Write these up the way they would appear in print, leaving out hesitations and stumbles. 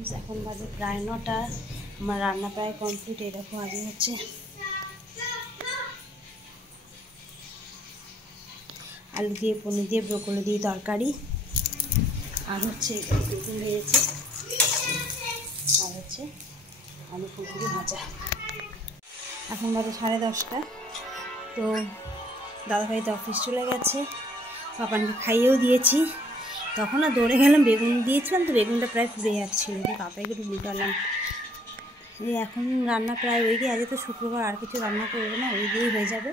Friends, এখন বাজে প্রায় 9টা। আমার রান্না প্রায় কমপ্লিট। এই দেখো আগে হচ্ছে আলু দিয়ে পনির দিয়ে ব্রোকলি দিয়ে তরকারি, আর হচ্ছে বেগুন ভেজেছে, আর হচ্ছে আলু ফুলকপি ভাজা। এখন বাজে 10:30। তো দাদাভাই তো অফিস চলে গেছে, পাপানকে খাইয়েও দিয়েছি। তখন আর দৌড়ে গেলাম, বেগুন দিয়েছিলাম তো বেগুনটা প্রায় পুড়ে যাচ্ছিলো, তো পাপাইকে একটু উল্টালাম। এই এখন রান্না প্রায় ওই দিয়ে, আজকে তো শুক্রবার আর কিছু রান্না করবো না, ওই দিয়েই হয়ে যাবে।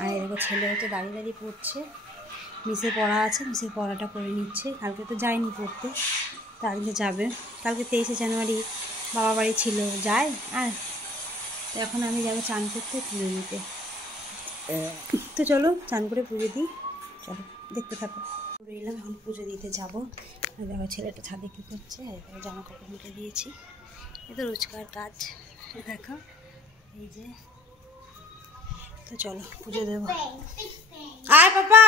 আর এরকম ছেলে হচ্ছে দাঁড়িয়ে দাঁড়িয়ে পড়ছে, মিসের পড়া আছে, মিসের পড়াটা করে নিচ্ছে। কালকে তো যায়নি পড়তে, তো আজকে যাবে। কালকে 23শে জানুয়ারি বাবা বাড়ি ছিল, যায়। আর তো এখন আমি যাবো চান করতে, পুজো দিতে। তো চলো চান করে পুজো দিই, চলো দেখতে থাকো। পুরো এলাম, এখন পুজো দিতে যাবো। দেখো ছেলেটা ছাদে কী করছে, জামা কাপড় মুখে দিয়েছি, এ তো রোজকার কাজ। দেখো এই যে, তো চলো পুজো দেবো। আয় পাপা,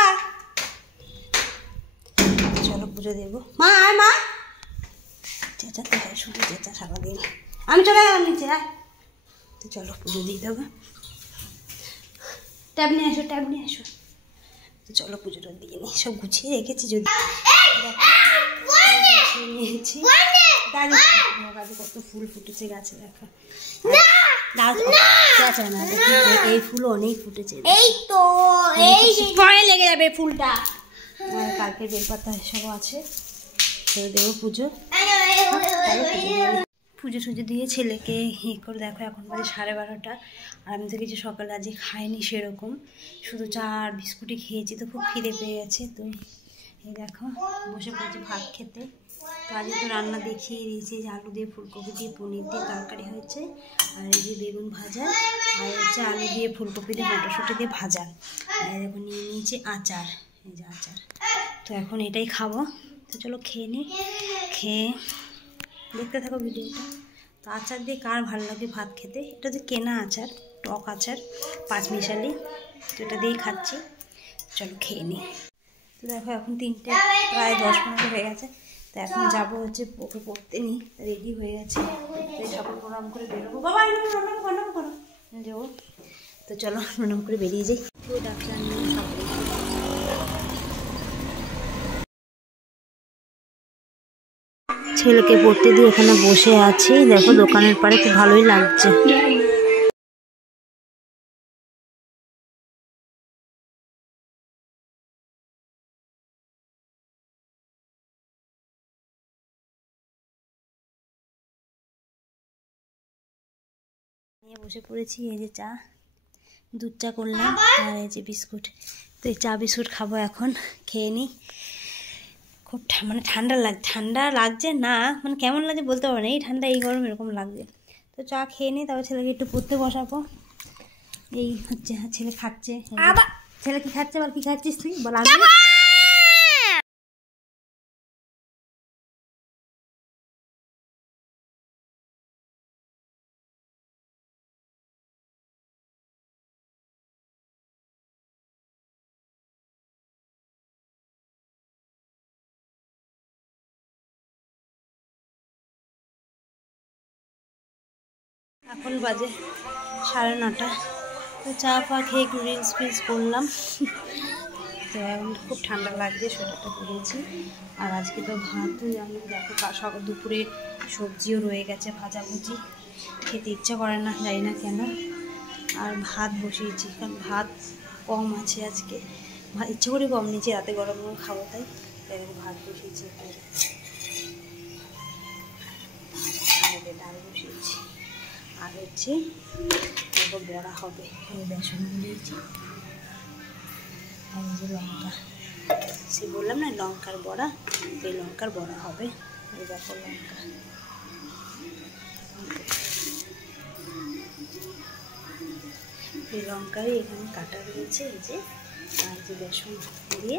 চলো পুজো দেবো। মা আয় মা, চেঁচা তো হয়, শুধু চেঁচা সারাদিন। আমি চলে গেলাম নিচে, আয়। তো চলো পুজো দিয়ে দেবো। ট্যাব নিয়ে আসো, ট্যাব নিয়ে আসো। তো চলো পুজোটা দিয়ে নিই, সব গুছিয়ে রেখেছি। যদি নিয়েছি, গাছে কত ফুল ফুটেছে গাছে, দেখো। এই ফুল অনেক ফুটেছে, এই তো পরে লেগে যাবে ফুলটা। আর কালকে বেলপাতা এসবও আছে, তো দেবো পুজো। পুজো টুজো দিয়ে ছেলেকে করে দেখো, এখন বাজে 12:30। আর আমি তো কিছু সকালে আজকে খাইনি সেরকম, শুধু চা আর বিস্কুটই খেয়েছি। তো খুব খিদে পেয়ে গেছে, তো এই দেখো বসে পড়েছি ভাত খেতে। তো আজকে তো রান্না দেখিয়ে দিয়েছি, যে আলু দিয়ে ফুলকপি দিয়ে পনির দিয়ে তরকারি হয়েছে, আর এই যে বেগুন ভাজা, আর হচ্ছে আলু দিয়ে ফুলকপি দিয়ে মটরশুঁটি দিয়ে ভাজা, আর দেখো নিয়ে নিয়েছি আচার, এই যে আচার। তো এখন এটাই খাবো। তো চলো খেয়ে নিই, খেয়ে দেখতে থাকো ভিডিওটা। তো আচার দিয়ে কার ভালো লাগে ভাত খেতে, এটা যে কেনা আচার, টক আচার, 5 মিশালি, তো এটা দিয়েই খাচ্ছি। চলো খেয়ে নিই। তো দেখো এখন 3টে প্রায় 10-15 হয়ে গেছে। তো এখন যাবো হচ্ছে ওকে পড়তে নিই, রেডি হয়ে গেছে, তো ঠাকুর প্রণাম করে বেরোবো। বাবা প্রণাম করো যাবো। তো চলো প্রণাম করে বেরিয়ে যাই। গুড আফটারনুন সবাই। ছেলেকে পড়তে দিয়ে এখানে বসে আছি, দেখো দোকানের পাড়ে, খুব ভালোই লাগছে। নিয়ে বসে পড়েছি, এই যে চা, দুধ চা করলাম, আর এই যে বিস্কুট। তো এই চা বিস্কুট খাবো এখন, খেয়ে নিই। খুব মানে ঠান্ডা লাগছে না, মানে কেমন লাগছে বলতে পারবো না, এই ঠান্ডা এই গরম এরকম লাগছে। তো চা খেয়ে নিই, তারপর ছেলেকে একটু পড়তে বসাবো। এই হচ্ছে ছেলে খাচ্ছে। ছেলে কি খাচ্ছে বল, কি খাচ্ছিস তুই বল আগে। এখন বাজে 9:30। তো চা ফা খেয়ে একটু রিলস ফিলস করলাম। তো এখন খুব ঠান্ডা লাগছে, সোয়েটারটা পরেছি। আর আজকে তো ভাতও জানি, দেখো সকাল দুপুরে সবজিও রয়ে গেছে, ভাজাভুজি খেতে ইচ্ছা করে না, জানি না কেন। আর ভাত বসিয়েছি, কারণ ভাত কম আছে আজকে, ভাত ইচ্ছে করে কম নিয়েছি, রাতে গরম গরম খাবো, তাই ভাত বসিয়েছি। ডাল বসিয়েছি, আর হচ্ছে বড়া হবে, বেসন দিয়েছি। আর এই যে লঙ্কা, সে বললাম না লঙ্কার বড়া, এই লঙ্কার বড়া হবে। এই দেখো লঙ্কা, এই লঙ্কারই এখানে কাটা রয়েছে, এই যে। আর যে বেসন দিয়ে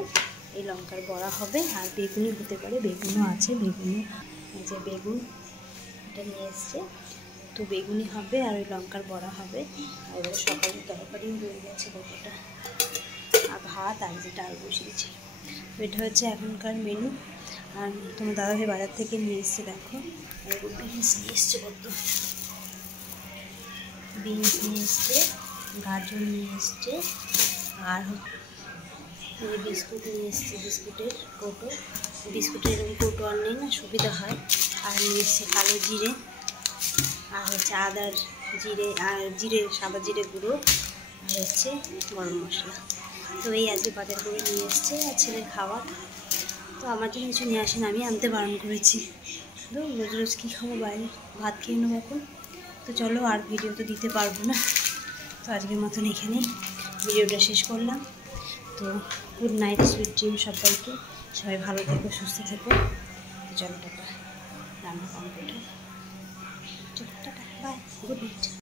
এই লঙ্কার বড়া হবে। আর বেগুনি হতে পারে, বেগুনও আছে, বেগুনি, এই যে বেগুন এটা নিয়ে এসছে, তো বেগুনি হবে আর ওই লঙ্কার বড়া হবে। আর এবারে সকালের তরকারিও রয়ে গেছে গোটা, আর ভাত, আর যে ডাল বসিয়েছি। এটা হচ্ছে এখনকার মেনু। আর তোমার দাদাভাই বাজার থেকে নিয়ে এসছে, দেখো বিনস নিয়ে এসছে, কত বিনস নিয়ে এসছে, গাজর নিয়ে এসছে, আর বিস্কুট নিয়ে এসছে, বিস্কুটের কৌটো। বিস্কুটের এরকম কৌটো আর নেই না, সুবিধা হয়। আর নিয়ে এসছে কালো জিরে, আর হচ্ছে আদার জিরে, আর জিরে সাদা জিরে গুঁড়ো, আর হচ্ছে গরম মশলা। তো এই আজকে বাজার করে নিয়ে এসছে, আর ছেলের খাবার। তো আমার জন্য কিছু নিয়ে আসেন, আমি আনতে বারণ করেছি। তো রোজ রোজ কী খাবো, বাইরে ভাত খেয়ে নেবো এখন। তো চলো, আর ভিডিও তো দিতে পারবো না। তো আজকের মতন এখানেই ভিডিওটা শেষ করলাম। তো গুড নাইট, সুইট ড্রিম সবাইকে। সবাই ভালো থেকো, সুস্থ থেকো। চলো টাটা, রান্না কমপ্লিট। চলো টাটা, বাই, গুড নাইট।